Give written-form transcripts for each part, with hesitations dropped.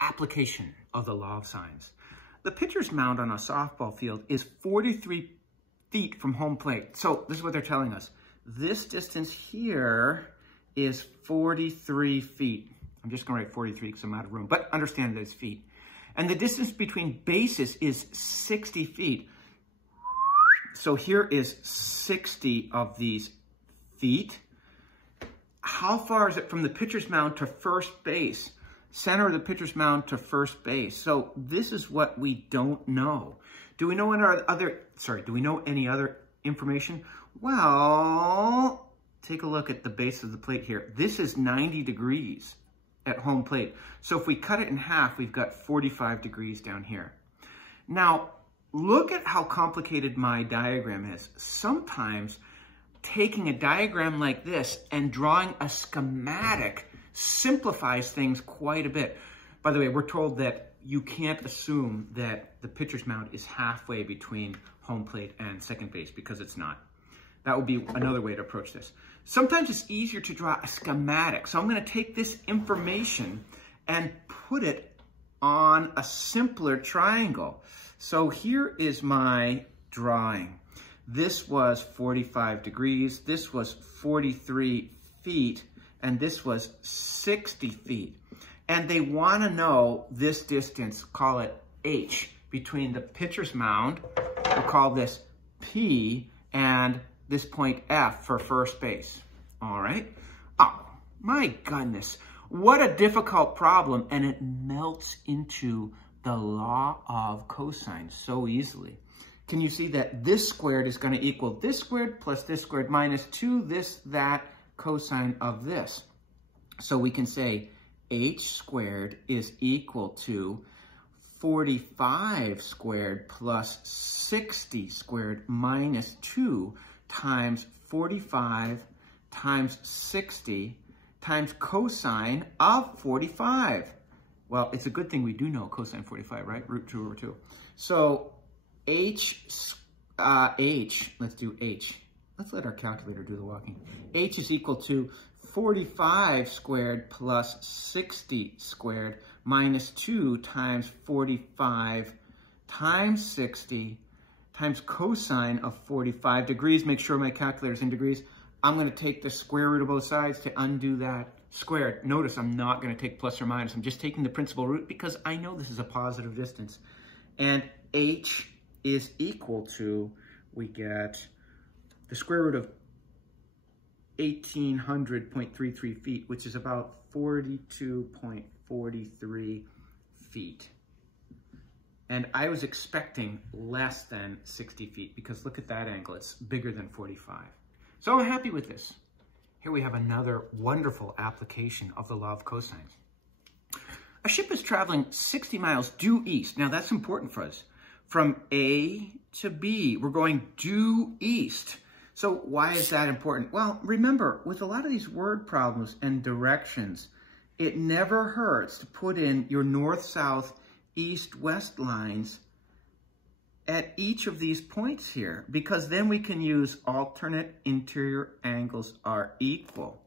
application of the law of sines. The pitcher's mound on a softball field is 43 feet from home plate. So this is what they're telling us. This distance here is 43 feet. I'm just going to write 43 because I'm out of room, but understand that it's feet. And the distance between bases is 60 feet. So here is 60 of these feet. How far is it from the pitcher's mound to first base? Center of the pitcher's mound to first base. So this is what we don't know. Do we know any other information? Well, take a look at the base of the plate here. This is 90 degrees at home plate. So if we cut it in half, we've got 45 degrees down here. Now, look at how complicated my diagram is. Sometimes taking a diagram like this and drawing a schematic simplifies things quite a bit. By the way, we're told that you can't assume that the pitcher's mound is halfway between home plate and second base because it's not. That would be another way to approach this. Sometimes it's easier to draw a schematic. So I'm going to take this information and put it on a simpler triangle. So here is my drawing. This was 45 degrees, this was 43 feet, and this was 60 feet. And they want to know this distance, call it H, between the pitcher's mound, we'll call this P, and this point F for first base. All right? Oh, my goodness. What a difficult problem, and it melts into the law of cosines so easily. Can you see that this squared is going to equal this squared plus this squared minus 2, this, that, cosine of this. So we can say H squared is equal to 45 squared plus 60 squared minus 2 times 45 times 60 times cosine of 45. Well, it's a good thing we do know cosine 45, right? Root 2 over 2. So let's do H. Let's let our calculator do the walking. H is equal to 45 squared plus 60 squared minus 2 times 45 times 60 times cosine of 45 degrees. Make sure my calculator's in degrees. I'm going to take the square root of both sides to undo that squared. Notice I'm not going to take plus or minus. I'm just taking the principal root because I know this is a positive distance. And H is equal to, we get the square root of 1800.33 feet, which is about 42.43 feet. And I was expecting less than 60 feet because look at that angle, it's bigger than 45. So I'm happy with this. Here we have another wonderful application of the law of cosines. A ship is traveling 60 miles due east. Now that's important for us. From A to B, we're going due east. So why is that important? Well, remember, with a lot of these word problems and directions, it never hurts to put in your north, south, east, west lines at each of these points here, because then we can use alternate interior angles are equal.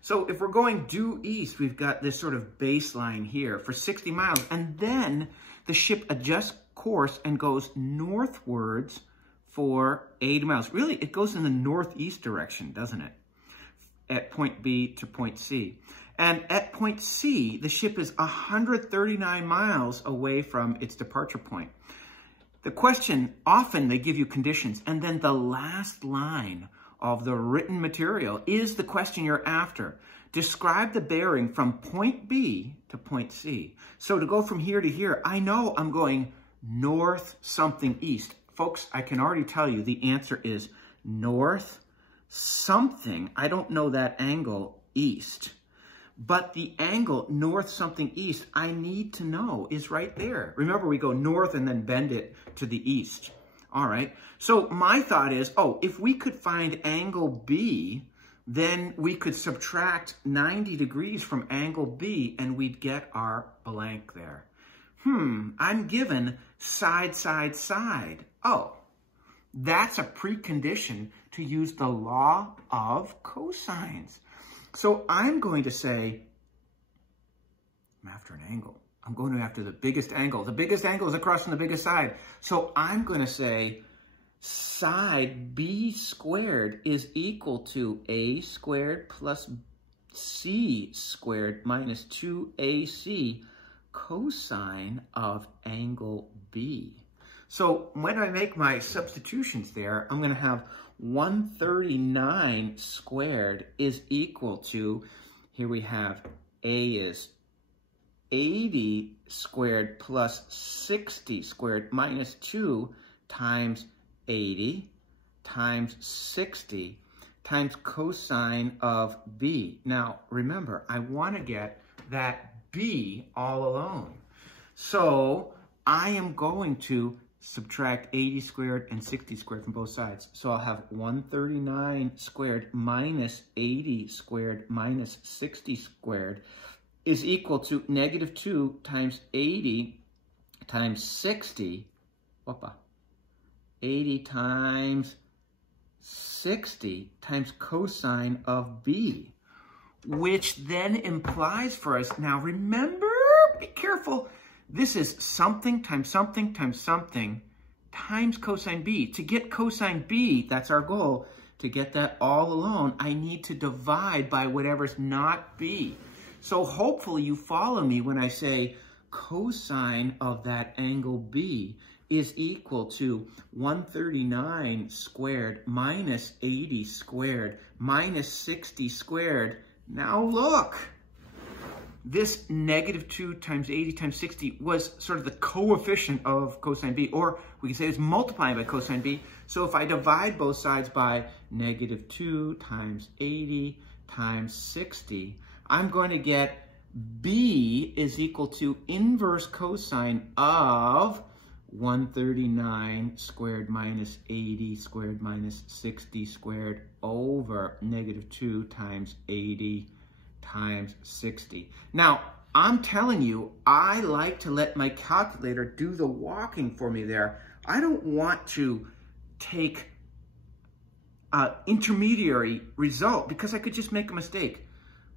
So if we're going due east, we've got this sort of baseline here for 60 miles, and then the ship adjusts course and goes northwards for 80 miles. Really, it goes in the northeast direction, doesn't it? At point B to point C. And at point C, the ship is 139 miles away from its departure point. The question, often they give you conditions, and then the last line of the written material is the question you're after. Describe the bearing from point B to point C. So to go from here to here, I know I'm going north something east. Folks, I can already tell you the answer is north something, I don't know that angle, east. But the angle north something east, I need to know is right there. Remember, we go north and then bend it to the east. All right. So my thought is, if we could find angle B, then we could subtract 90 degrees from angle B and we'd get our blank there. I'm given side, side, side. Oh, that's a precondition to use the law of cosines. So I'm going to say, I'm after an angle. I'm going after the biggest angle. The biggest angle is across from the biggest side. So I'm going to say side B squared is equal to A squared plus C squared minus 2AC cosine of angle B. So when I make my substitutions there, I'm going to have 139 squared is equal to, here we have A is 80 squared plus 60 squared minus 2 times 80 times 60 times cosine of B. Now, remember, I want to get that B all alone. So I am going to subtract 80 squared and 60 squared from both sides. So I'll have 139 squared minus 80 squared minus 60 squared is equal to negative 2 times 80 times 60. 80 times 60 times cosine of B, which then implies for us, now remember, be careful, this is something times something times something times cosine B. To get cosine B, that's our goal, to get that all alone, I need to divide by whatever's not B. So hopefully you follow me when I say cosine of that angle B is equal to 139 squared minus 80 squared minus 60 squared. Now look, this negative 2 times 80 times 60 was sort of the coefficient of cosine B, or we can say it's multiplying by cosine B. So if I divide both sides by negative 2 times 80 times 60, I'm going to get B is equal to inverse cosine of 139 squared minus 80 squared minus 60 squared over negative 2 times 80 times 60. Now, I'm telling you, I like to let my calculator do the walking for me there. I don't want to take an intermediary result because I could just make a mistake.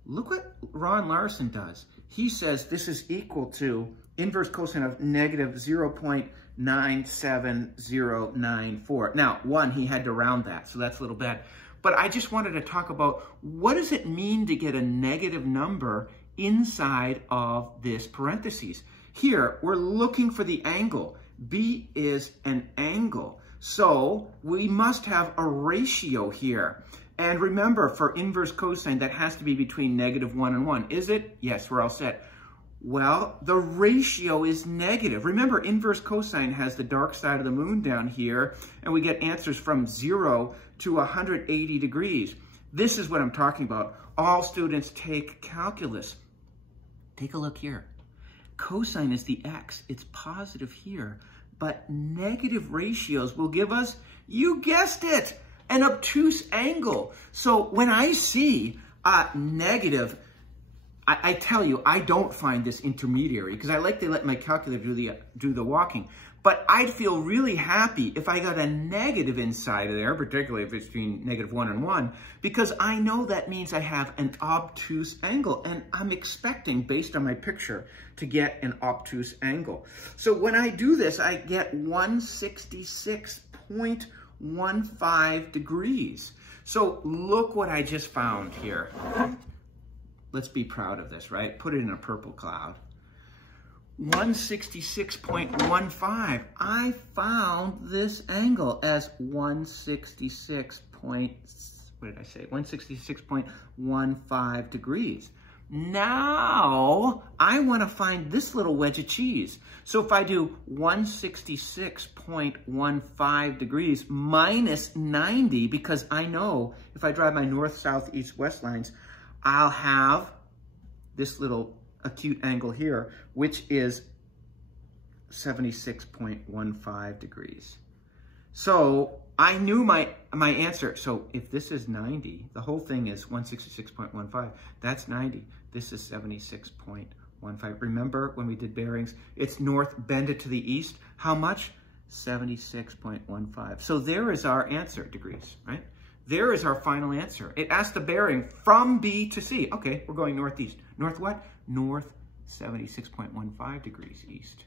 Look what Ron Larson does. He says this is equal to inverse cosine of negative 0.97094. Now, one, he had to round that, so that's a little bad. But I just wanted to talk about what does it mean to get a negative number inside of this parentheses. Here, we're looking for the angle. B is an angle. So we must have a ratio here. And remember, for inverse cosine, that has to be between negative 1 and 1. Is it? Yes, we're all set. Well, the ratio is negative. Remember, inverse cosine has the dark side of the moon down here, and we get answers from 0 to 180 degrees. This is what I'm talking about. All students take calculus. Take a look here. Cosine is the x. It's positive here, but negative ratios will give us, you guessed it, an obtuse angle. So when I see negative, I tell you, I don't find this intermediary because I like to let my calculator do the walking. But I'd feel really happy if I got a negative inside of there, particularly if it's between negative 1 and 1, because I know that means I have an obtuse angle. And I'm expecting, based on my picture, to get an obtuse angle. So when I do this, I get 166.15 degrees. So look what I just found here. Let's be proud of this, right? Put it in a purple cloud. 166.15. I found this angle as 166.15 degrees. Now, I want to find this little wedge of cheese. So if I do 166.15 degrees minus 90, because I know if I drive my north, south, east, west lines, I'll have this little acute angle here, which is 76.15 degrees. So I knew my answer. So if this is 90, the whole thing is 166.15. That's 90. This is 76.15. Remember when we did bearings, it's north, bend it to the east. How much? 76.15. So there is our answer, degrees, right? There is our final answer. It asked the bearing from B to C. Okay, we're going northeast. North what? North 76.15 degrees east.